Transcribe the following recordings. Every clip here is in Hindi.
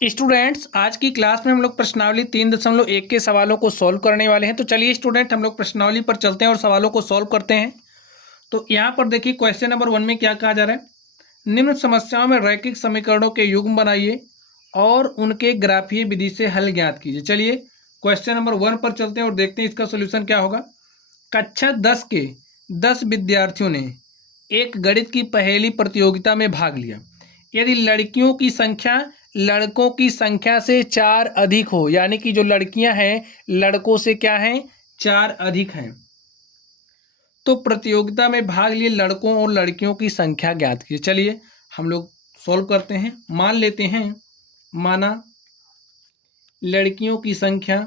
स्टूडेंट्स, आज की क्लास में हम लोग प्रश्नावली 3.1 के सवालों को सॉल्व करने वाले हैं। तो चलिए स्टूडेंट, हम लोग प्रश्नावली पर चलते हैं और सवालों को सॉल्व करते हैं। तो यहाँ पर देखिए क्वेश्चन नंबर 1 में क्या कहा जा रहा है। निम्न समस्याओं में रैखिक समीकरणों के युग्म बनाइए और उनके ग्राफीय विधि से हल ज्ञात कीजिए। चलिए क्वेश्चन नंबर 1 पर चलते हैं और देखते हैं इसका सोल्यूशन क्या होगा। कक्षा 10 के 10 विद्यार्थियों ने एक गणित की पहेली प्रतियोगिता में भाग लिया। यदि लड़कियों की संख्या लड़कों की संख्या से 4 अधिक हो, यानी कि जो लड़कियां हैं लड़कों से क्या हैं, 4 अधिक हैं, तो प्रतियोगिता में भाग लिए लड़कों और लड़कियों की संख्या ज्ञात कीजिए। चलिए हम लोग सॉल्व करते हैं। मान लेते हैं, माना लड़कियों की संख्या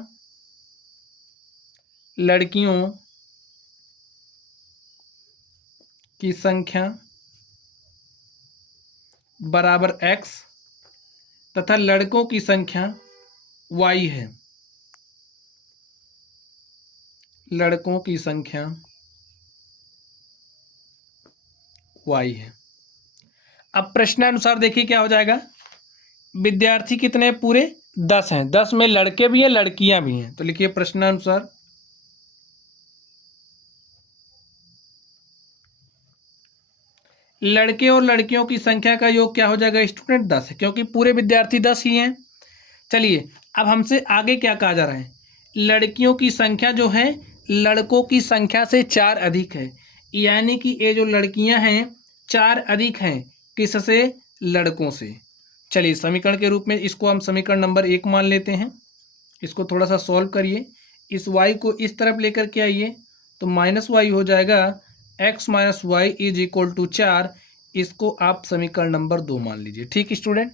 बराबर x तथा लड़कों की संख्या y है। लड़कों की संख्या y है। अब प्रश्नानुसार देखिए क्या हो जाएगा। विद्यार्थी कितने हैं? पूरे 10 हैं। 10 में लड़के भी हैं लड़कियां भी हैं। तो लिखिए प्रश्नानुसार लड़के और लड़कियों की संख्या का योग क्या हो जाएगा स्टूडेंट? 10 है, क्योंकि पूरे विद्यार्थी 10 ही हैं। चलिए अब हमसे आगे क्या कहा जा रहा है। लड़कियों की संख्या जो है लड़कों की संख्या से 4 अधिक है, यानी कि ये जो लड़कियां हैं 4 अधिक हैं किससे? लड़कों से। चलिए समीकरण के रूप में इसको हम समीकरण नंबर 1 मान लेते हैं। इसको थोड़ा सा सॉल्व करिए। इस y को इस तरफ लेकर के आइए तो -y हो जाएगा। x - y = 4। इसको आप समीकरण नंबर 2 मान लीजिए। ठीक स्टूडेंट,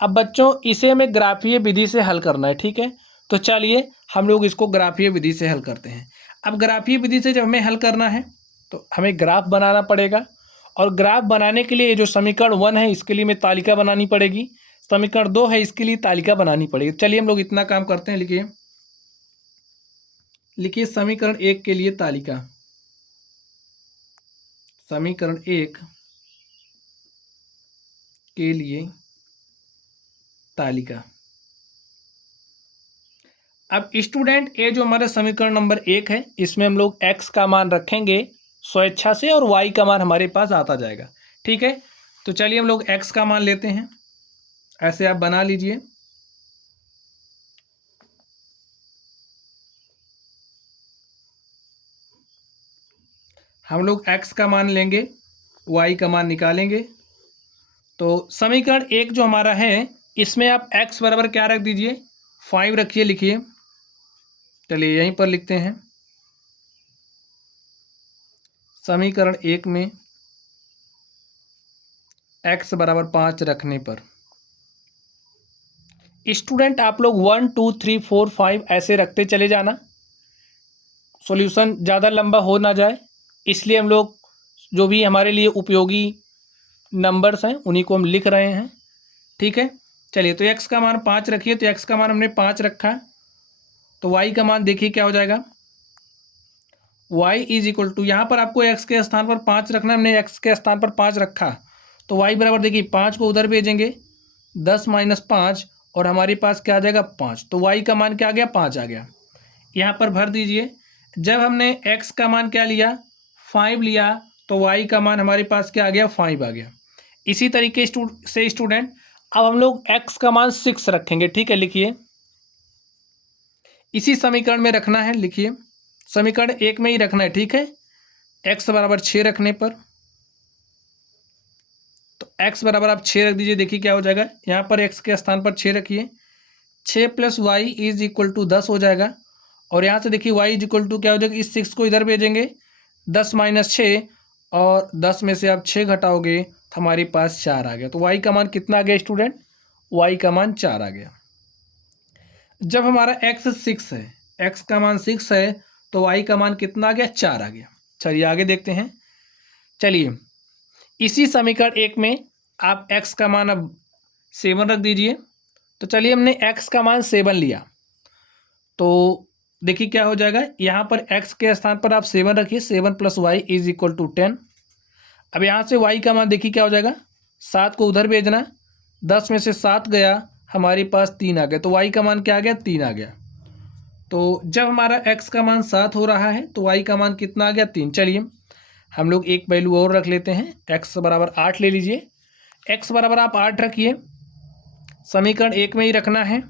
अब बच्चों इसे हमें ग्राफीय विधि से हल करना है। ठीक है, तो चलिए हम लोग इसको ग्राफीय विधि से हल करते हैं। अब ग्राफीय विधि से जब हमें हल करना है तो हमें ग्राफ बनाना पड़ेगा, और ग्राफ बनाने के लिए जो समीकरण 1 है इसके लिए हमें तालिका बनानी पड़ेगी, समीकरण 2 है इसके लिए तालिका बनानी पड़ेगी। चलिए हम लोग इतना काम करते हैं। लिखिए समीकरण 1 के लिए तालिका। समीकरण 1 के लिए तालिका। अब स्टूडेंट ये जो हमारा समीकरण नंबर 1 है इसमें हम लोग x का मान रखेंगे स्वेच्छा से और y का मान हमारे पास आता जाएगा। ठीक है, तो चलिए हम लोग x का मान लेते हैं। ऐसे आप बना लीजिए। हम लोग x का मान लेंगे, y का मान निकालेंगे। तो समीकरण 1 जो हमारा है इसमें आप x बराबर क्या रख दीजिए? 5 रखिए। लिखिए, चलिए यहीं पर लिखते हैं। समीकरण 1 में x बराबर 5 रखने पर स्टूडेंट आप लोग 1 2 3 4 5 ऐसे रखते चले जाना, सॉल्यूशन ज़्यादा लंबा हो ना जाए, इसलिए हम लोग जो भी हमारे लिए उपयोगी नंबर्स हैं उन्हीं को हम लिख रहे हैं। ठीक है, चलिए तो x का मान 5 रखिए। तो x का मान हमने 5 रखा, तो y का मान देखिए क्या हो जाएगा। y = यहाँ पर आपको x के स्थान पर 5 रखना, हमने x के स्थान पर 5 रखा, तो y बराबर देखिए 5 को उधर भेजेंगे 10 - 5 और हमारे पास क्या आ जाएगा 5। तो y का मान क्या आ गया? 5 आ गया। यहाँ पर भर दीजिए। जब हमने x का मान क्या लिया? 5 लिया, तो y का मान हमारे पास क्या आ गया? 5 आ गया। इसी तरीके से स्टूडेंट अब हम लोग x का मान 6 रखेंगे। ठीक है, लिखिए इसी समीकरण में रखना है। लिखिए समीकरण 1 में ही रखना है। ठीक है, x बराबर 6 रखने पर, तो x बराबर आप 6 रख दीजिए। देखिए क्या हो जाएगा। यहाँ पर x के स्थान पर 6 रखिए। 6 + y = 10 हो जाएगा, और यहाँ से देखिए y = क्या हो जाएगा? इस 6 को इधर भेजेंगे 10 - 6, और 10 में से आप 6 घटाओगे तो हमारे पास 4 आ गया। तो y का मान कितना आ गया स्टूडेंट? y का मान 4 आ गया। जब हमारा x 6 है, x का मान 6 है, तो y का मान कितना आ गया? 4 आ गया। चलिए आगे देखते हैं। चलिए इसी समीकरण 1 में आप x का मान अब 7 रख दीजिए। तो चलिए हमने x का मान 7 लिया, तो देखिए क्या हो जाएगा। यहाँ पर x के स्थान पर आप 7 रखिए। 7 + y = 10। अब यहाँ से y का मान देखिए क्या हो जाएगा। 7 को उधर भेजना, 10 में से 7 गया, हमारे पास 3 आ गया, तो y का मान क्या आ गया, 3 आ गया। तो जब हमारा x का मान 7 हो रहा है तो y का मान कितना आ गया, 3। चलिए हम लोग एक वैल्यू और रख लेते हैं, x बराबर 8 ले लीजिए। x बराबर आप 8 रखिए, समीकरण 1 में ही रखना है।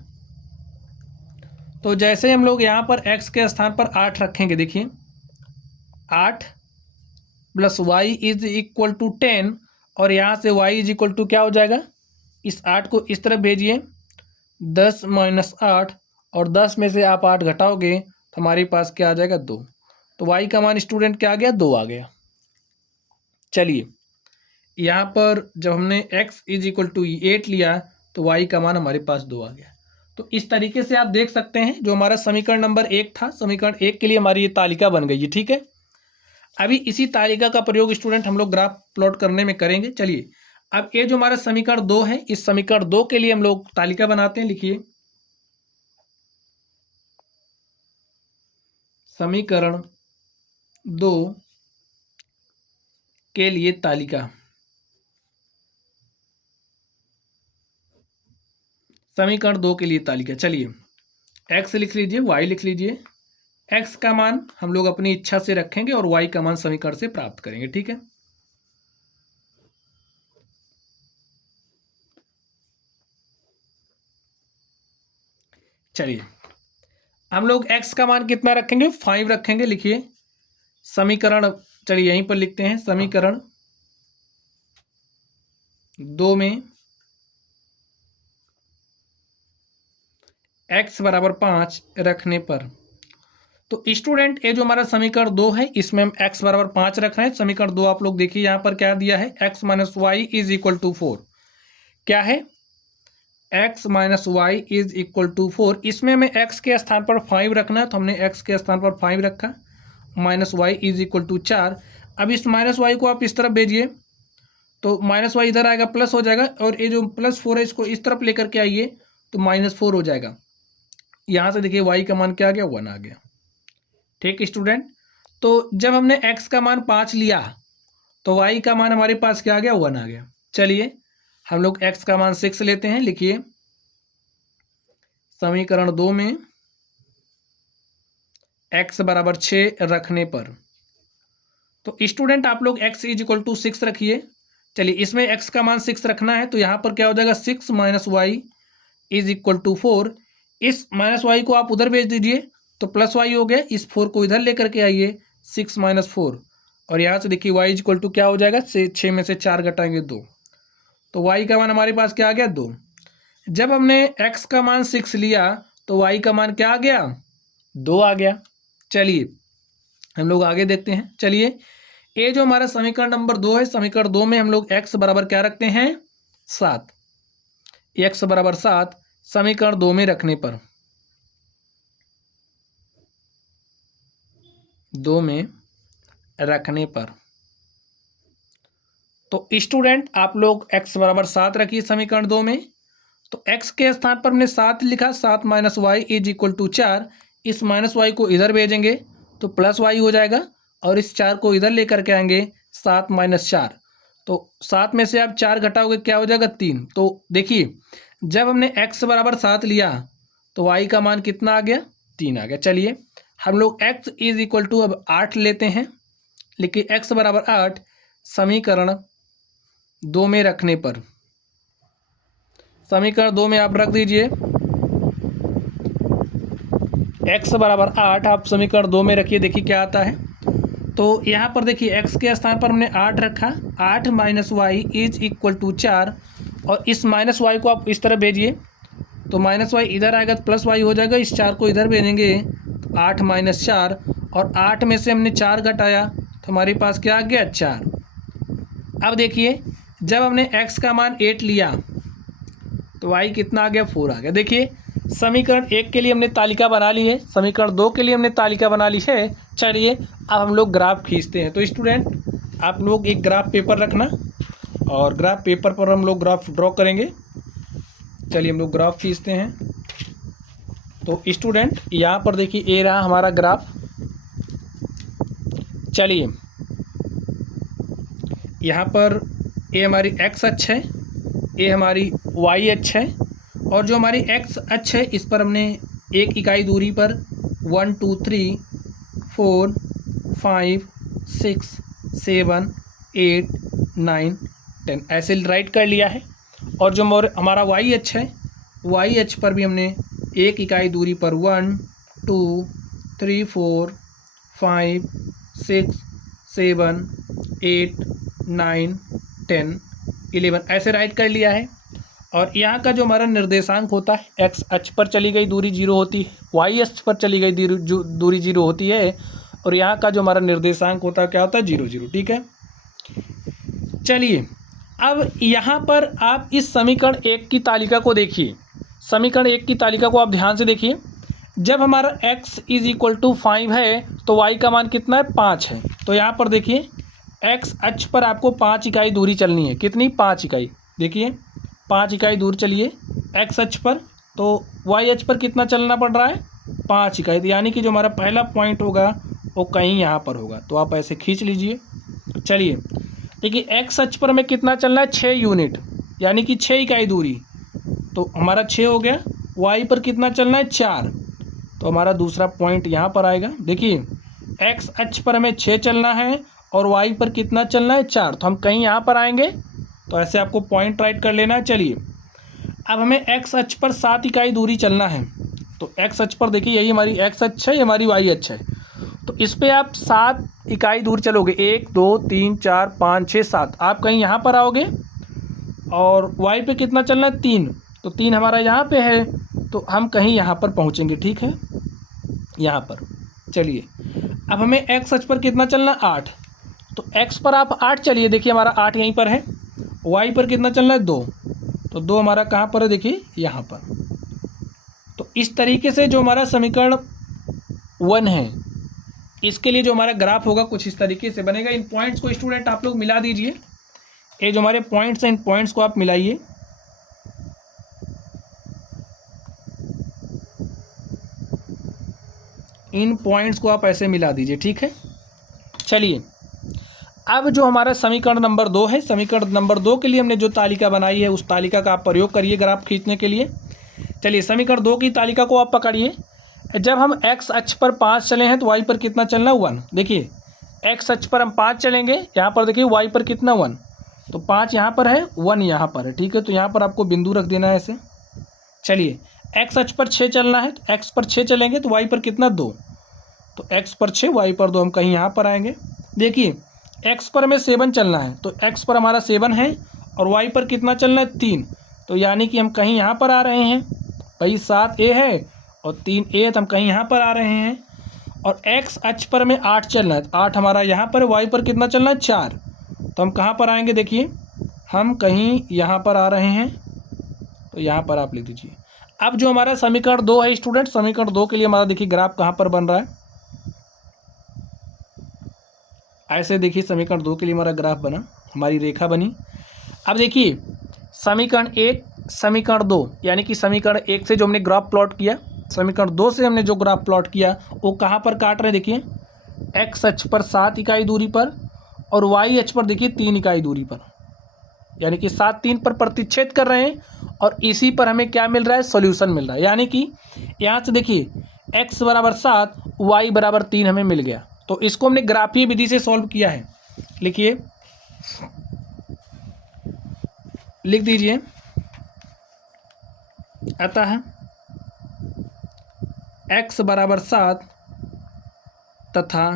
तो जैसे हम लोग यहाँ पर x के स्थान पर 8 रखेंगे, देखिए 8 plus y is equal to 10, और यहाँ से y इज इक्वल टू क्या हो जाएगा, इस 8 को इस तरफ भेजिए, 10 माइनस 8, और 10 में से आप 8 घटाओगे तो हमारे पास क्या आ जाएगा, 2। तो y का मान स्टूडेंट क्या आ गया, 2 आ गया। चलिए यहाँ पर जब हमने x इज इक्वल टू 8 लिया तो y का मान हमारे पास 2 आ गया। तो इस तरीके से आप देख सकते हैं, जो हमारा समीकरण नंबर 1 था, समीकरण 1 के लिए हमारी ये तालिका बन गई है। ठीक है, अभी इसी तालिका का प्रयोग स्टूडेंट हम लोग ग्राफ प्लॉट करने में करेंगे। चलिए अब ये जो हमारा समीकरण 2 है, इस समीकरण 2 के लिए हम लोग तालिका बनाते हैं। लिखिए समीकरण 2 के लिए तालिका, समीकरण 2 के लिए तालिका। चलिए x लिख लीजिए, y लिख लीजिए। x का मान हम लोग अपनी इच्छा से रखेंगे और y का मान समीकरण से प्राप्त करेंगे। ठीक है, चलिए हम लोग x का मान कितना रखेंगे, 5 रखेंगे। लिखिए समीकरण, चलिए यहीं पर लिखते हैं, समीकरण 2 में x बराबर 5 रखने पर, तो स्टूडेंट ये जो हमारा समीकरण 2 है, इसमें हम x बराबर 5 रख रहे हैं। समीकरण 2 आप लोग देखिए यहाँ पर क्या दिया है, x minus y is equal to 4। क्या है, x minus y is equal to 4। इसमें हमें x के स्थान पर 5 रखना है, तो हमने x के स्थान पर 5 रखा, minus y is equal to 4। अब इस माइनस वाई को आप इस तरफ भेजिए, तो माइनस वाई इधर आएगा, प्लस हो जाएगा, और ये जो प्लस 4 है इसको इस तरफ लेकर के आइए तो -4 हो जाएगा। यहाँ से देखिए y का मान क्या आ गया, 1 आ गया। ठीक स्टूडेंट, तो जब हमने x का मान 5 लिया तो y का मान हमारे पास क्या आ गया, 1 आ गया। चलिए हम लोग x का मान 6 लेते हैं। लिखिए समीकरण 2 में x बराबर 6 रखने पर, तो स्टूडेंट आप लोग x इज इक्वल टू 6 रखिए। चलिए इसमें x का मान 6 रखना है, तो यहाँ पर क्या हो जाएगा, 6 minus y is equal to 4। इस माइनस वाई को आप उधर भेज दीजिए तो प्लस वाई हो गया, इस 4 को इधर लेकर के आइए, 6 माइनस 4, और यहाँ से देखिए y इज इक्वल टू क्या हो जाएगा, 6 में से 4 घटाएंगे 2, तो y का मान हमारे पास क्या आ गया, 2। जब हमने x का मान 6 लिया तो y का मान क्या आ गया, 2 आ गया। चलिए हम लोग आगे देखते हैं। चलिए ये जो हमारा समीकरण नंबर 2 है, समीकरण 2 में हम लोग x बराबर क्या रखते हैं, 7। x बराबर 7 समीकरण 2 में रखने पर, 2 में रखने पर, तो स्टूडेंट आप लोग x बराबर 7 रखिए समीकरण 2 में। तो x के स्थान पर हमने 7 लिखा, 7 minus y is equal to 4। इस माइनस वाई को इधर भेजेंगे तो प्लस वाई हो जाएगा, और इस 4 को इधर लेकर के आएंगे, 7 माइनस 4, तो 7 में से आप 4 घटाओगे क्या हो जाएगा, 3। तो देखिए जब हमने x बराबर 7 लिया तो y का मान कितना आ गया, 3 आ गया। चलिए हम लोग x इज इक्वल टू अब 8 लेते हैं। लिखिए x बराबर 8 समीकरण 2 में रखने पर, समीकरण 2 में आप रख दीजिए x बराबर 8, आप समीकरण 2 में रखिए, देखिए क्या आता है। तो यहाँ पर देखिए x के स्थान पर हमने 8 रखा, 8 minus y is equal to 4, और इस माइनस वाई को आप इस तरह भेजिए तो माइनस वाई इधर आएगा तो प्लस वाई हो जाएगा, इस 4 को इधर भेजेंगे तो 8 माइनस 4, और 8 में से हमने 4 घटाया तो हमारे पास क्या आ गया, 4। अब देखिए जब हमने x का मान 8 लिया तो y कितना आ गया, 4 आ गया। देखिए समीकरण 1 के लिए हमने तालिका बना ली है, समीकरण 2 के लिए हमने तालिका बना ली है। चलिए अब हम लोग ग्राफ खींचते हैं। तो स्टूडेंट आप लोग एक ग्राफ पेपर रखना, और ग्राफ पेपर पर हम लोग ग्राफ ड्रॉ करेंगे। चलिए हम लोग ग्राफ खींचते हैं। तो स्टूडेंट यहाँ पर देखिए ये रहा हमारा ग्राफ। चलिए यहाँ पर ये हमारी x अक्ष है, ये हमारी y अक्ष है, और जो हमारी एक्स अक्ष है इस पर हमने एक इकाई दूरी पर 1 2 3 4 5 6 7 8 9 10 ऐसे राइट कर लिया है। और जो हमारा वाई अक्ष है, वाई अक्ष पर भी हमने एक इकाई दूरी पर 1 2 3 4 5 6 7 8 9 10 11 ऐसे राइट कर लिया है। और यहाँ का जो हमारा निर्देशांक होता है, एक्स अक्ष पर चली गई दूरी 0 होती है, वाई अक्ष पर चली गई दूरी 0 होती है, और यहाँ का जो हमारा निर्देशांक होता है क्या होता है 0 0। ठीक है, चलिए अब यहाँ पर आप इस समीकरण 1 की तालिका को देखिए। समीकरण 1 की तालिका को आप ध्यान से देखिए। जब हमारा x = 5 है तो y का मान कितना है 5 है। तो यहाँ पर देखिए x अक्ष पर आपको 5 इकाई दूरी चलनी है। कितनी? 5 इकाई। देखिए 5 इकाई दूर चलिए x अक्ष पर, तो y अक्ष पर कितना चलना पड़ रहा है 5 इकाई। यानी कि जो हमारा पहला पॉइंट होगा वो कहीं यहाँ पर होगा। तो आप ऐसे खींच लीजिए। चलिए देखिए x अक्ष पर हमें कितना चलना है 6 यूनिट, यानी कि 6 इकाई दूरी। तो हमारा 6 हो गया। y पर कितना चलना है 4, तो हमारा दूसरा पॉइंट यहाँ पर आएगा। देखिए x अक्ष पर हमें 6 चलना है और y पर कितना चलना है 4, तो हम कहीं यहाँ पर आएंगे। तो ऐसे आपको पॉइंट राइट कर लेना है। चलिए अब हमें x अक्ष पर 7 इकाई दूरी चलना है। तो x अक्ष पर देखिए यही हमारी x अक्ष है, ये हमारी y अक्ष है। तो इस पर आप 7 इकाई दूर चलोगे, 1 2 3 4 5 6 7। आप कहीं यहाँ पर आओगे और y पे कितना चलना है 3, तो 3 हमारा यहाँ पे है, तो हम कहीं यहाँ पर पहुँचेंगे। ठीक है, यहाँ पर। चलिए अब हमें x अक्ष पर कितना चलना है 8, तो x पर आप 8 चलिए। देखिए हमारा 8 यहीं पर है। y पर कितना चलना है 2, तो 2 हमारा कहाँ पर है? देखिए यहाँ पर। तो इस तरीके से जो हमारा समीकरण 1 है, इसके लिए जो हमारा ग्राफ होगा कुछ इस तरीके से बनेगा। इन पॉइंट्स को स्टूडेंट आप लोग मिला दीजिए। ये जो हमारे पॉइंट्स हैं इन पॉइंट्स को आप मिलाइए। इन पॉइंट्स को आप ऐसे मिला दीजिए। ठीक है, चलिए अब जो हमारा समीकरण नंबर 2 है, समीकरण नंबर 2 के लिए हमने जो तालिका बनाई है उस तालिका का आप प्रयोग करिए ग्राफ खींचने के लिए। चलिए समीकरण 2 की तालिका को आप पकड़िए। जब हम x अक्ष पर 5 चले हैं तो y पर कितना चलना है 1। देखिए x अक्ष पर हम 5 चलेंगे, यहाँ पर देखिए y पर कितना 1, तो 5 यहाँ पर है, 1 यहाँ पर है। ठीक है, तो यहाँ पर आपको बिंदु रख देना है ऐसे। चलिए x अक्ष पर 6 चलना है, तो x पर 6 चलेंगे तो y पर कितना 2, तो x पर 6 y पर 2, हम कहीं यहाँ पर आएंगे। देखिए x पर हमें 7 चलना है, तो x पर हमारा 7 है और y पर कितना चलना है 3, तो यानी कि हम कहीं यहाँ पर आ रहे हैं। भाई 7 a है और 3 a, तो हम कहीं यहाँ पर आ रहे हैं। और x अक्ष पर हमें 8 चलना है, 8 हमारा यहाँ पर, y पर कितना चलना है 4, तो हम कहाँ पर आएंगे? देखिए हम कहीं यहाँ पर आ रहे हैं, तो यहाँ पर आप लिख दीजिए। अब जो हमारा समीकरण 2 है स्टूडेंट, समीकरण 2 के लिए हमारा देखिए ग्राफ कहाँ पर बन रहा है। ऐसे देखिए समीकरण 2 के लिए हमारा ग्राफ बना, हमारी रेखा बनी। अब देखिए समीकरण 1 समीकरण 2, यानी कि समीकरण 1 से जो हमने ग्राफ प्लॉट किया, समीकरण 2 से हमने जो ग्राफ प्लॉट किया वो कहाँ पर काट रहे हैं? देखिए x अक्ष पर 7 इकाई दूरी पर और y अक्ष पर देखिए 3 इकाई दूरी पर, यानी कि 7 3 पर प्रतिच्छेद कर रहे हैं और इसी पर हमें क्या मिल रहा है? सॉल्यूशन मिल रहा है। यानी कि यहाँ से देखिए x = 7 y = 3 हमें मिल गया। तो इसको हमने ग्राफीय विधि से सॉल्व किया है। लिखिए, लिख दीजिए। अतः x = 7 तथा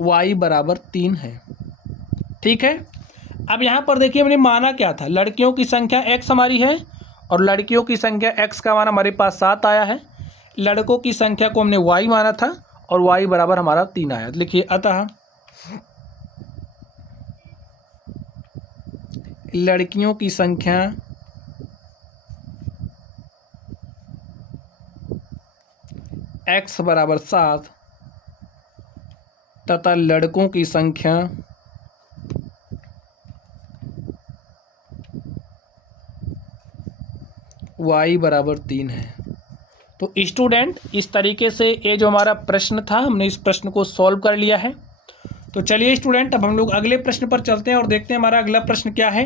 y = 3 है। ठीक है, अब यहाँ पर देखिए हमने माना क्या था? लड़कियों की संख्या x हमारी है और लड़कियों की संख्या x का मान हमारे पास 7 आया है। लड़कों की संख्या को हमने y माना था और y बराबर हमारा 3 आया। लिखिए, अतः लड़कियों की संख्या x = 7 तथा लड़कों की संख्या y = 3 है। तो स्टूडेंट इस तरीके से ये जो हमारा प्रश्न था, हमने इस प्रश्न को सॉल्व कर लिया है। तो चलिए स्टूडेंट अब हम लोग अगले प्रश्न पर चलते हैं और देखते हैं हमारा अगला प्रश्न क्या है।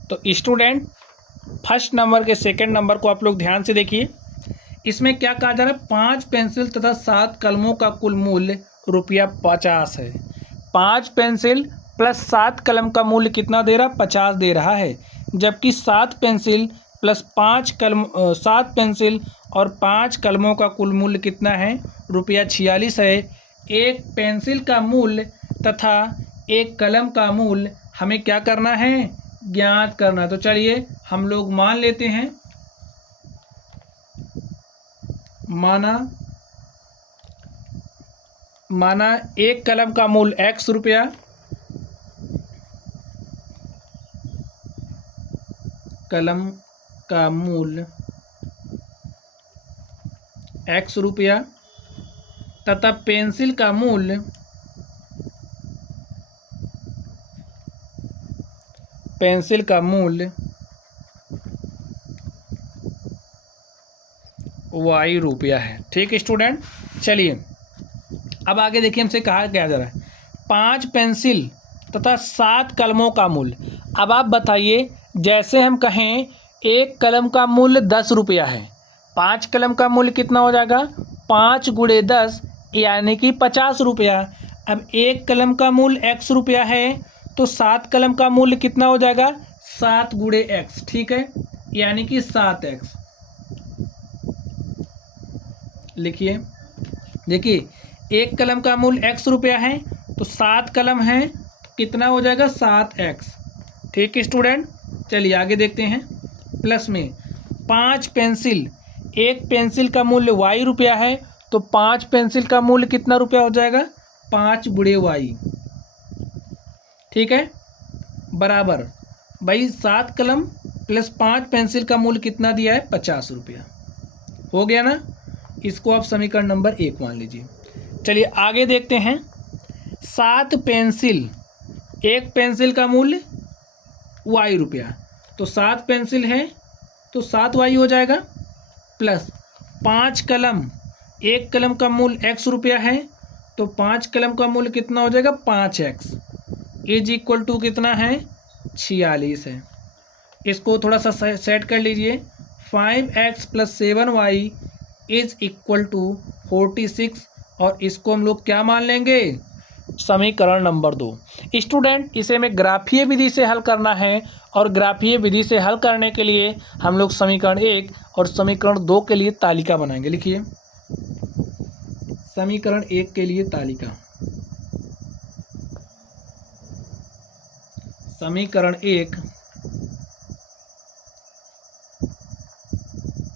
तो स्टूडेंट फर्स्ट नंबर के सेकंड नंबर को आप लोग ध्यान से देखिए। इसमें क्या कहा जा रहा है, 5 पेंसिल तथा 7 कलमों का कुल मूल्य ₹50 है। 5 पेंसिल प्लस 7 कलम का मूल्य कितना दे रहा, 50 दे रहा है। जबकि 7 पेंसिल प्लस 7 पेंसिल और 5 कलमों का कुल मूल्य कितना है, ₹46 है। एक पेंसिल का मूल्य तथा एक कलम का मूल्य हमें क्या करना है, ज्ञात करना है। तो चलिए हम लोग मान लेते हैं, माना एक कलम का मूल्य X रुपया, कलम का मूल्य X रुपया तथा पेंसिल का मूल्य Y रुपया है। ठीक है स्टूडेंट, चलिए अब आगे देखिए हमसे कहा क्या जा रहा है, 5 पेंसिल तथा 7 कलमों का मूल्य। अब आप बताइए, जैसे हम कहें एक कलम का मूल्य 10 रुपया है, 5 कलम का मूल्य कितना हो जाएगा, 5 × 10 यानी कि 50 रुपया। अब एक कलम का मूल्य X रुपया है तो 7 कलम का मूल्य कितना हो जाएगा, 7 × X, ठीक है, यानी कि 7X। लिखिए, देखिए एक कलम का मूल्य X रुपया है तो 7 कलम हैं तो कितना हो जाएगा, 7X। ठीक है स्टूडेंट, चलिए आगे देखते हैं। प्लस में 5 पेंसिल, एक पेंसिल का मूल्य Y रुपया है तो 5 पेंसिल का मूल्य कितना रुपया हो जाएगा, 5 × Y, ठीक है, बराबर भाई 7 कलम प्लस 5 पेंसिल का मूल्य कितना दिया है, 50 रुपया। हो गया ना, इसको आप समीकरण नंबर 1 मान लीजिए। चलिए आगे देखते हैं, 7 पेंसिल, एक पेंसिल का मूल्य Y रुपया, तो 7 पेंसिल है तो 7Y हो जाएगा, प्लस 5 कलम, एक कलम का मूल्य X रुपया है तो 5 कलम का मूल्य कितना हो जाएगा, 5X इज इक्वल टू कितना है, 46 है। इसको थोड़ा सा सेट कर लीजिए, 5X + 7Y is equal to 46, और इसको हम लोग क्या मान लेंगे, समीकरण नंबर 2। स्टूडेंट, इसे हमें ग्राफीय विधि से हल करना है, और ग्राफीय विधि से हल करने के लिए हम लोग समीकरण 1 और समीकरण 2 के लिए तालिका बनाएंगे। लिखिए, समीकरण 1 के लिए तालिका, समीकरण 1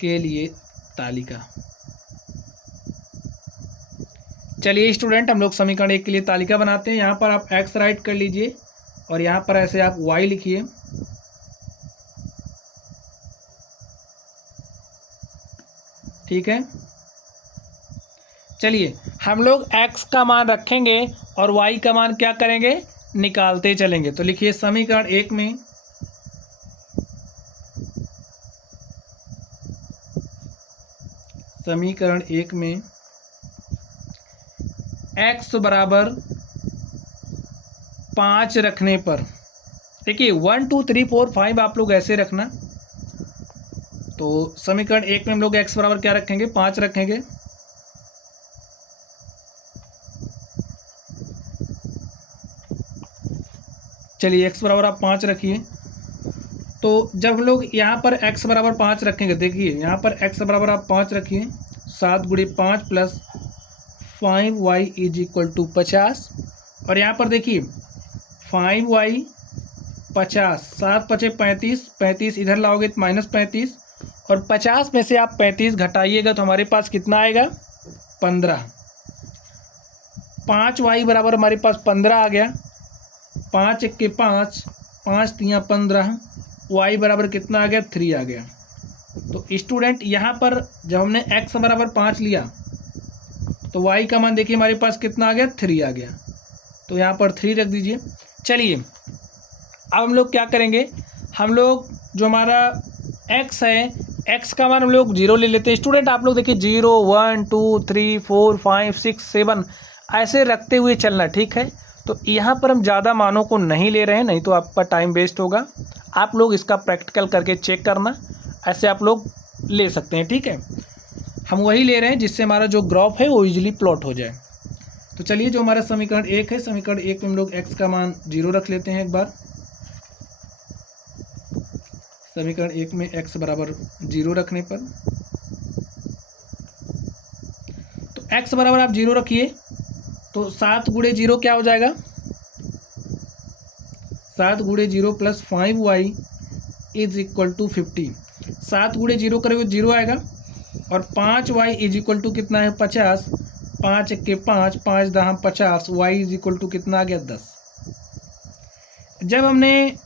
के लिए तालिका। चलिए स्टूडेंट, हम लोग समीकरण 1 के लिए तालिका बनाते हैं। यहाँ पर आप X राइट कर लीजिए और यहाँ पर ऐसे आप Y लिखिए। ठीक है, चलिए हम लोग X का मान रखेंगे और Y का मान क्या करेंगे, निकालते चलेंगे। तो लिखिए, समीकरण 1 में X बराबर 5 रखने पर, देखिए 1 2 3 4 5 आप लोग ऐसे रखना। तो समीकरण 1 में हम लोग X बराबर क्या रखेंगे, 5 रखेंगे। चलिए X बराबर आप 5 रखिए। तो जब हम लोग यहाँ पर X बराबर 5 रखेंगे, देखिए यहाँ पर X बराबर आप 5 रखिए, 7 × 5 + 5Y इज इक्वल टू 50। और यहाँ पर देखिए 5Y 50, 7 × 5 = 35, 35 इधर लाओगे तो -35, और 50 में से आप 35 घटाइएगा तो हमारे पास कितना आएगा, 15। 5Y बराबर हमारे पास 15 आ गया, 5 × 1 = 5, 5 × 3 = 15, Y बराबर कितना आ गया, 3 आ गया। तो स्टूडेंट यहाँ पर जब हमने X बराबर 5 लिया तो Y का मान देखिए हमारे पास कितना आ गया, 3 आ गया। तो यहाँ पर 3 रख दीजिए। चलिए अब हम लोग क्या करेंगे, हम लोग जो हमारा X है, X का मान हम लोग 0 ले लेते हैं। स्टूडेंट आप लोग देखिए 0 1 2 3 4 5 6 7 ऐसे रखते हुए चलना, ठीक है। तो यहाँ पर हम ज़्यादा मानों को नहीं ले रहे हैं, नहीं तो आपका टाइम वेस्ट होगा। आप लोग इसका प्रैक्टिकल करके चेक करना, ऐसे आप लोग ले सकते हैं, ठीक है। हम वही ले रहे हैं जिससे हमारा जो ग्राफ है वो इजीली प्लॉट हो जाए। तो चलिए, जो हमारा समीकरण 1 है, समीकरण 1 में हम लोग x का मान 0 रख लेते हैं एक बार। समीकरण 1 में x बराबर 0 रखने पर, तो x बराबर आप 0 रखिए, तो 7 गुणे 0 क्या हो जाएगा, 7 गुणे 0 plus 5y is equal to 50। 7 गुणे 0 करोगे 0 आएगा, और 5y इज इक्वल टू कितना है 50, 5 1 के 5, 5 10 50, y इज इक्वल टू कितना आ गया 10। जब हमने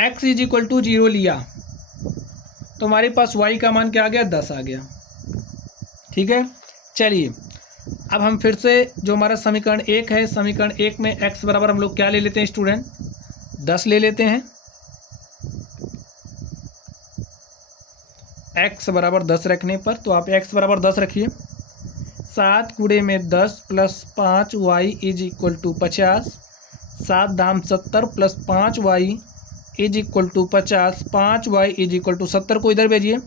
x इज इक्वल टू 0 लिया तो हमारे पास y का मान क्या आ गया, 10 आ गया, ठीक है। चलिए, अब हम फिर से जो हमारा समीकरण 1 है, समीकरण 1 में x बराबर हम लोग क्या ले लेते हैं स्टूडेंट, 10 ले लेते हैं। x बराबर 10 रखने पर, तो आप x बराबर 10 रखिए। 7 गुणे में 10 plus 5y is equal to 50, 7 दाम 70 plus 5y is equal to 50, 5y is equal to 70 को इधर भेजिए,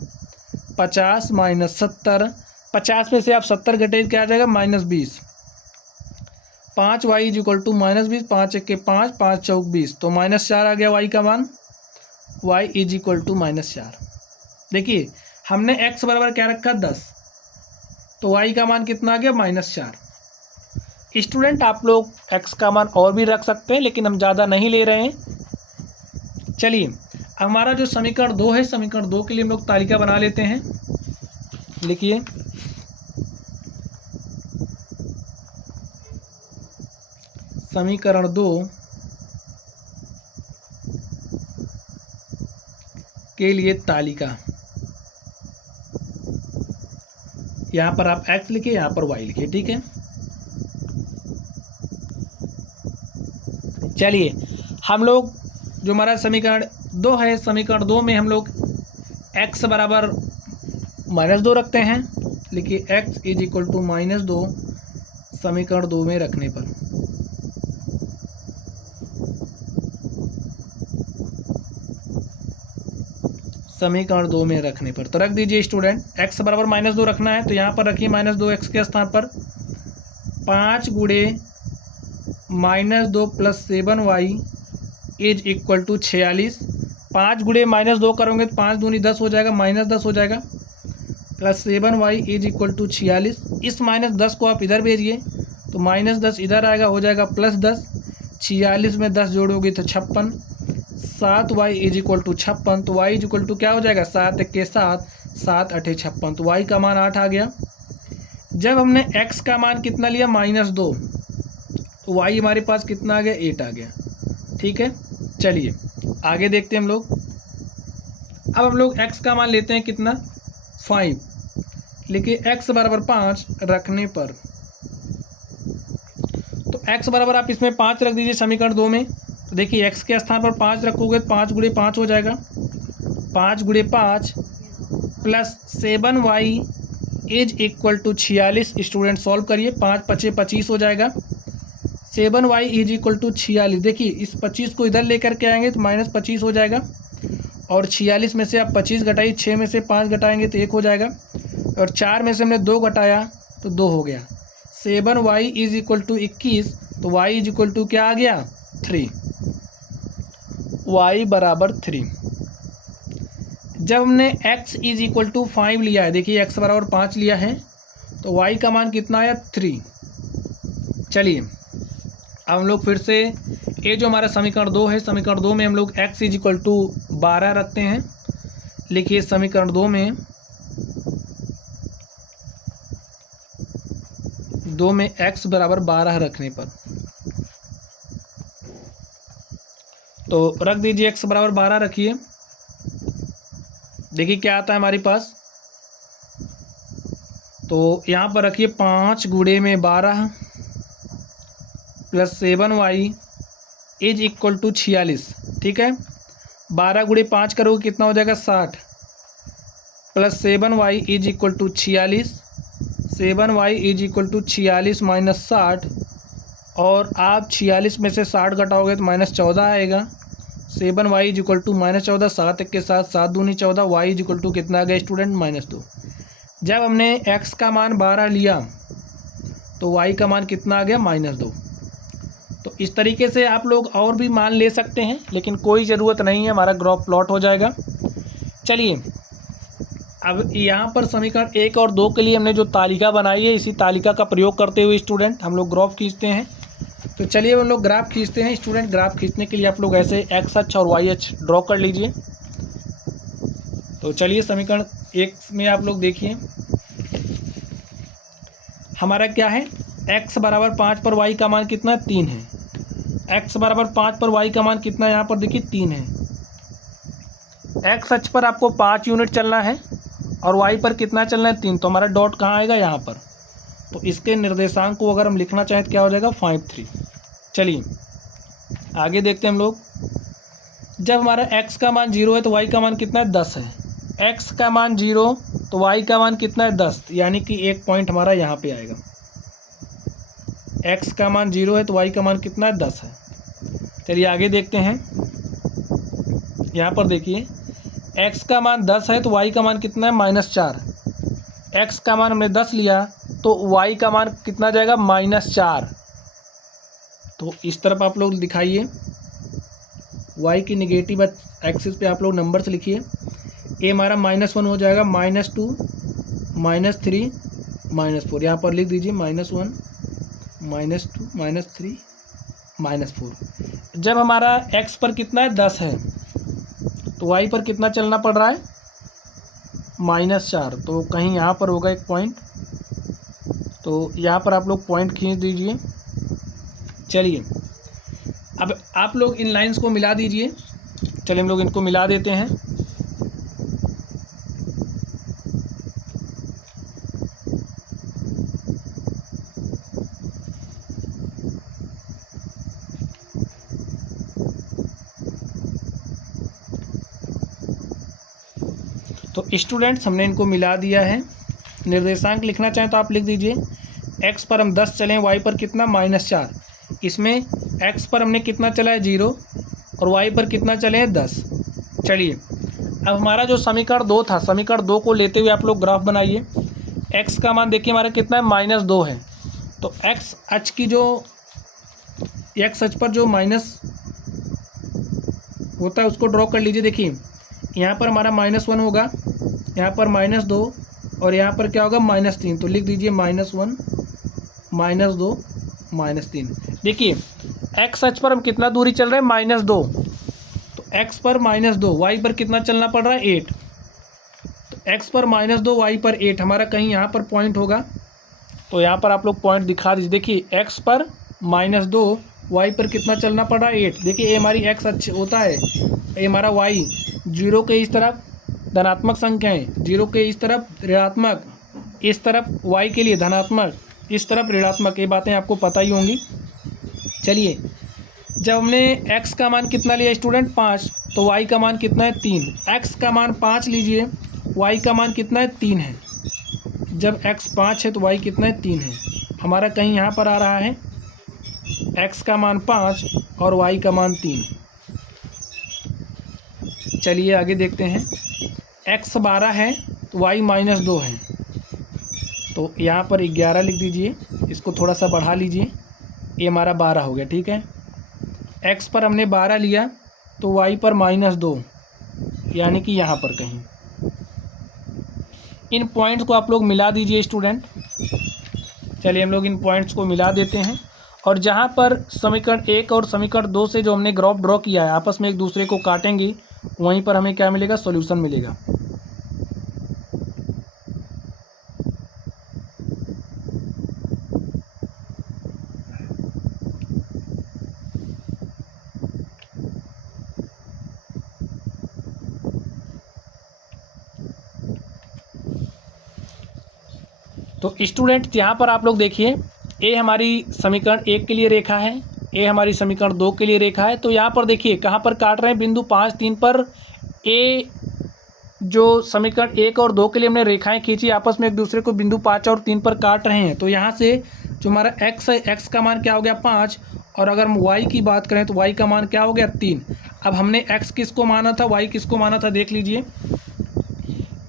50 माइनस 70, 50 में से आप 70 घटे क्या आ जाएगा -20, 5y इज इक्वल टू -20, 5 1 के 5, 5 चौक 20, तो -4 आ गया y का मान, y इज इक्वल टू -4। देखिए, हमने x बराबर क्या रखा 10, तो y का मान कितना आ गया -4। स्टूडेंट आप लोग x का मान और भी रख सकते हैं, लेकिन हम ज़्यादा नहीं ले रहे हैं। चलिए, हमारा जो समीकरण 2 है, समीकरण 2 के लिए हम लोग तालिका बना लेते हैं। लिखिए, समीकरण 2 के लिए तालिका, यहाँ पर आप x लिखिए, यहाँ पर y लिखिए, ठीक है। चलिए, हम लोग जो हमारा समीकरण 2 है, समीकरण 2 में हम लोग x बराबर -2 रखते हैं। लिखिए, x इज इक्वल टू -2 समीकरण 2 में रखने पर, समीकरण 2 में रखने पर तो रख दीजिए स्टूडेंट, x बराबर -2 रखना है, तो यहाँ पर रखिए -2x के स्थान पर 5 गुणे -2 plus 7y is equal to 46। 5 गुणे -2 करोगे तो 5 दूनी 10 हो जाएगा, -10 हो जाएगा, plus 7y is equal to 46। इस -10 को आप इधर भेजिए, तो -10 इधर आएगा, हो जाएगा +10, 46 में 10 जोड़ोगे तो 56, 7y इज इक्वल टू 56, तो y इज इक्वल टू क्या हो जाएगा, 7 1 के 7, 7 8 56, तो y का मान 8 आ गया। जब हमने x का मान कितना लिया -2, तो y हमारे पास कितना आ गया, 8 आ गया, ठीक है। चलिए आगे देखते हैं हम लोग। अब हम लोग x का मान लेते हैं कितना, 5। लिखिए, x बराबर 5 रखने पर, तो x बराबर आप इसमें 5 रख दीजिए समीकरण 2 में। तो देखिए, x के स्थान पर 5 रखोगे तो 5 गुणे 5 हो जाएगा, 5 गुणे 5 plus 7y is equal to 46। Student solve करिए, 5 5 25 हो जाएगा, 7y इज इक्वल टू 46। देखिए, इस 25 को इधर लेकर के आएंगे तो -25 हो जाएगा, और 46 में से आप 25 घटाइए, 6 में से 5 घटाएंगे तो 1 हो जाएगा, और 4 में से हमने 2 घटाया तो 2 हो गया। 7y इज इक्वल टू 21, तो y इज इक्वल टू क्या आ गया, 3, y बराबर 3। जब हमने x इज इक्वल टू 5 लिया है, देखिए x बराबर 5 लिया है, तो y का मान कितना आया, 3। चलिए, अब हम लोग फिर से ये जो हमारा समीकरण 2 है, समीकरण 2 में हम लोग x इज इक्वल टू 12 रखते हैं। लिखिए, समीकरण 2 में x बराबर 12 रखने पर, तो रख दीजिए, x बराबर 12 रखिए। देखिए क्या आता है हमारे पास, तो यहाँ पर रखिए 5 गुणे में 12 plus 7y is equal to 46, ठीक है। 12 गुणे 5 करोगे कितना हो जाएगा, 60, plus 7y is equal to 46, 7y is equal to 46 minus 60, और आप 46 में से 60 घटाओगे तो -14 आएगा, 7y इज इक्वल टू -14, 7 1 के साथ 7 दूनी 14, y इज इक्वल टू कितना आ गया स्टूडेंट -2। जब हमने x का मान 12 लिया तो y का मान कितना आ गया -2। तो इस तरीके से आप लोग और भी मान ले सकते हैं, लेकिन कोई ज़रूरत नहीं है, हमारा ग्राफ प्लॉट हो जाएगा। चलिए अब यहाँ पर समीकरण 1 और 2 के लिए हमने जो तालिका बनाई है, इसी तालिका का प्रयोग करते हुए स्टूडेंट हम लोग ग्राफ खींचते हैं। तो चलिए हम लोग ग्राफ खींचते हैं स्टूडेंट। ग्राफ खींचने के लिए आप लोग ऐसे एक्स अक्ष और वाई अक्ष ड्रॉ कर लीजिए। तो चलिए समीकरण 1 में आप लोग देखिए हमारा क्या है, x बराबर 5 पर y का मान कितना 3 है। x बराबर 5 पर y का मान कितना, यहाँ पर देखिए 3 है। x अक्ष पर आपको 5 यूनिट चलना है और y पर कितना चलना है 3, तो हमारा डॉट कहाँ आएगा, यहाँ पर। तो इसके निर्देशांक को अगर हम लिखना चाहें तो क्या हो जाएगा 5 3। चलिए आगे देखते हैं हम लोग। जब हमारा x का मान 0 है तो y का मान कितना है 10 है। x का मान 0 तो y का मान कितना है 10, यानी कि एक पॉइंट हमारा यहाँ पे आएगा। x का मान 0 है तो y का मान कितना है 10 है। चलिए आगे देखते हैं। यहाँ पर देखिए x का मान 10 है तो y का मान कितना है -4। x का मान हमने 10 लिया तो y का मान कितना जाएगा -4। तो इस तरफ आप लोग दिखाइए, y की निगेटिव एक्सिस पे आप लोग नंबर्स लिखिए। a हमारा -1 हो जाएगा, -2 -3 -4, यहाँ पर लिख दीजिए -1 -2 -3 -4। जब हमारा x पर कितना है 10 है तो y पर कितना चलना पड़ रहा है -4, तो कहीं यहाँ पर होगा एक पॉइंट, तो यहाँ पर आप लोग पॉइंट खींच दीजिए। चलिए अब आप लोग इन लाइंस को मिला दीजिए। चलिए हम लोग इनको मिला देते हैं। तो स्टूडेंट्स हमने इनको मिला दिया है। निर्देशांक लिखना चाहें तो आप लिख दीजिए। x पर हम 10 चलें, y पर कितना -4। इसमें x पर हमने कितना चला है 0 और y पर कितना चले हैं 10। चलिए अब हमारा जो समीकरण 2 था, समीकरण 2 को लेते हुए आप लोग ग्राफ बनाइए। x का मान देखिए हमारा कितना है -2 है। तो x अक्ष की जो x अक्ष पर जो माइनस होता है उसको ड्रॉ कर लीजिए। देखिए यहाँ पर हमारा -1 होगा, यहाँ पर -2 और यहाँ पर क्या होगा -3। तो लिख दीजिए -1 -2 -3। देखिए x अक्ष पर हम कितना दूरी चल रहे हैं -2, तो x पर -2, y पर कितना चलना पड़ रहा है 8। तो x पर -2 y पर 8 हमारा कहीं यहाँ पर पॉइंट होगा, तो यहाँ पर आप लोग पॉइंट दिखा दीजिए। देखिए x पर -2 y पर कितना चलना पड़ रहा है 8। देखिए ये हमारी x अक्ष होता है, ये हमारा y 0 के इस तरफ धनात्मक संख्याएं, 0 के इस तरफ ऋणात्मक, इस तरफ y के लिए धनात्मक, इस तरफ ऋणात्मक, ये बातें आपको पता ही होंगी। चलिए जब हमने x का मान कितना लिया स्टूडेंट 5, तो y का मान कितना है 3। x का मान 5 लीजिए, y का मान कितना है 3 है। जब x 5 है तो y कितना है 3 है। हमारा कहीं यहाँ पर आ रहा है x का मान 5 और y का मान 3। चलिए आगे देखते हैं। x 12 है तो y -2 है, तो यहाँ पर 11 लिख दीजिए। इसको थोड़ा सा बढ़ा लीजिए, ये हमारा 12 हो गया, ठीक है। x पर हमने 12 लिया तो y पर -2, यानी कि यहाँ पर कहीं। इन पॉइंट्स को आप लोग मिला दीजिए स्टूडेंट। चलिए हम लोग इन पॉइंट्स को मिला देते हैं, और जहाँ पर समीकरण 1 और समीकरण 2 से जो हमने ग्राफ ड्रॉ किया है आपस में एक दूसरे को काटेंगे, वहीं पर हमें क्या मिलेगा, सॉल्यूशन मिलेगा। तो स्टूडेंट यहाँ पर आप लोग देखिए, ए हमारी समीकरण 1 के लिए रेखा है, ए हमारी समीकरण 2 के लिए रेखा है। तो यहाँ पर देखिए कहाँ पर काट रहे हैं, बिंदु 5 3 पर। ए जो समीकरण 1 और 2 के लिए हमने रेखाएं खींची, आपस में एक दूसरे को बिंदु 5 और 3 पर काट रहे हैं। तो यहाँ से जो हमारा x है, x का मान क्या हो गया 5, और अगर हम y की बात करें तो y का मान क्या हो गया 3। अब हमने x किसको माना था, y किसको माना था, देख लीजिए।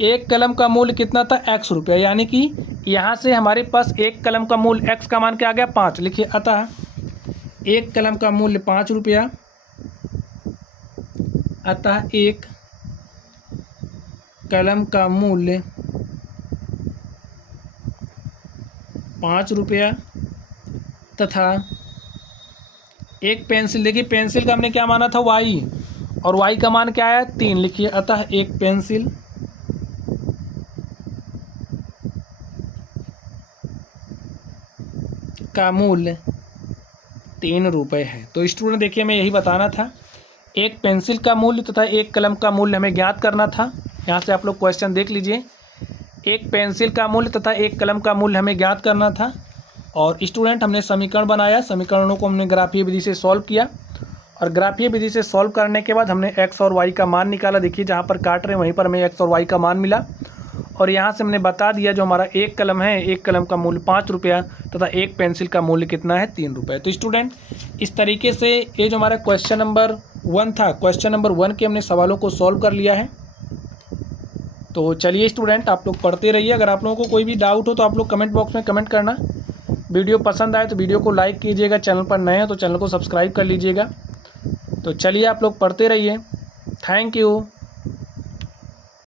एक कलम का मूल्य कितना था, x रुपया, यानी कि यहाँ से हमारे पास एक कलम का मूल्य x का मान क्या आ गया, 5। लिखिए अतः एक कलम का मूल्य 5 रुपया, अतः एक कलम का मूल्य 5 रुपया तथा एक पेंसिल, देखिए पेंसिल का हमने क्या माना था, y, और y का मान क्या आया, 3। लिखिए अतः एक पेंसिल का मूल्य 3 रुपये है। तो स्टूडेंट देखिए हमें यही बताना था, एक पेंसिल का मूल्य तथा एक कलम का मूल्य हमें ज्ञात करना था। यहाँ से आप लोग क्वेश्चन देख लीजिए, एक पेंसिल का मूल्य तथा एक कलम का मूल्य हमें ज्ञात करना था। और स्टूडेंट हमने समीकरण बनाया, समीकरणों को हमने ग्राफीय विधि से सॉल्व किया, और ग्राफीय विधि से सॉल्व करने के बाद हमने x और y का मान निकाला। देखिए जहाँ पर काट रहे हैं वहीं पर हमें x और y का मान मिला, और यहाँ से हमने बता दिया जो हमारा एक कलम है, एक कलम का मूल्य 5 रुपया तथा एक पेंसिल का मूल्य कितना है, 3 रुपये। तो स्टूडेंट इस तरीके से ये जो हमारा क्वेश्चन नंबर 1 था, क्वेश्चन नंबर 1 के हमने सवालों को सॉल्व कर लिया है। तो चलिए स्टूडेंट आप लोग पढ़ते रहिए। अगर आप लोगों को कोई भी डाउट हो तो आप लोग कमेंट बॉक्स में कमेंट करना। वीडियो पसंद आए तो वीडियो को लाइक कीजिएगा, चैनल पर नए हैं तो चैनल को सब्सक्राइब कर लीजिएगा। तो चलिए आप लोग पढ़ते रहिए। Thank you.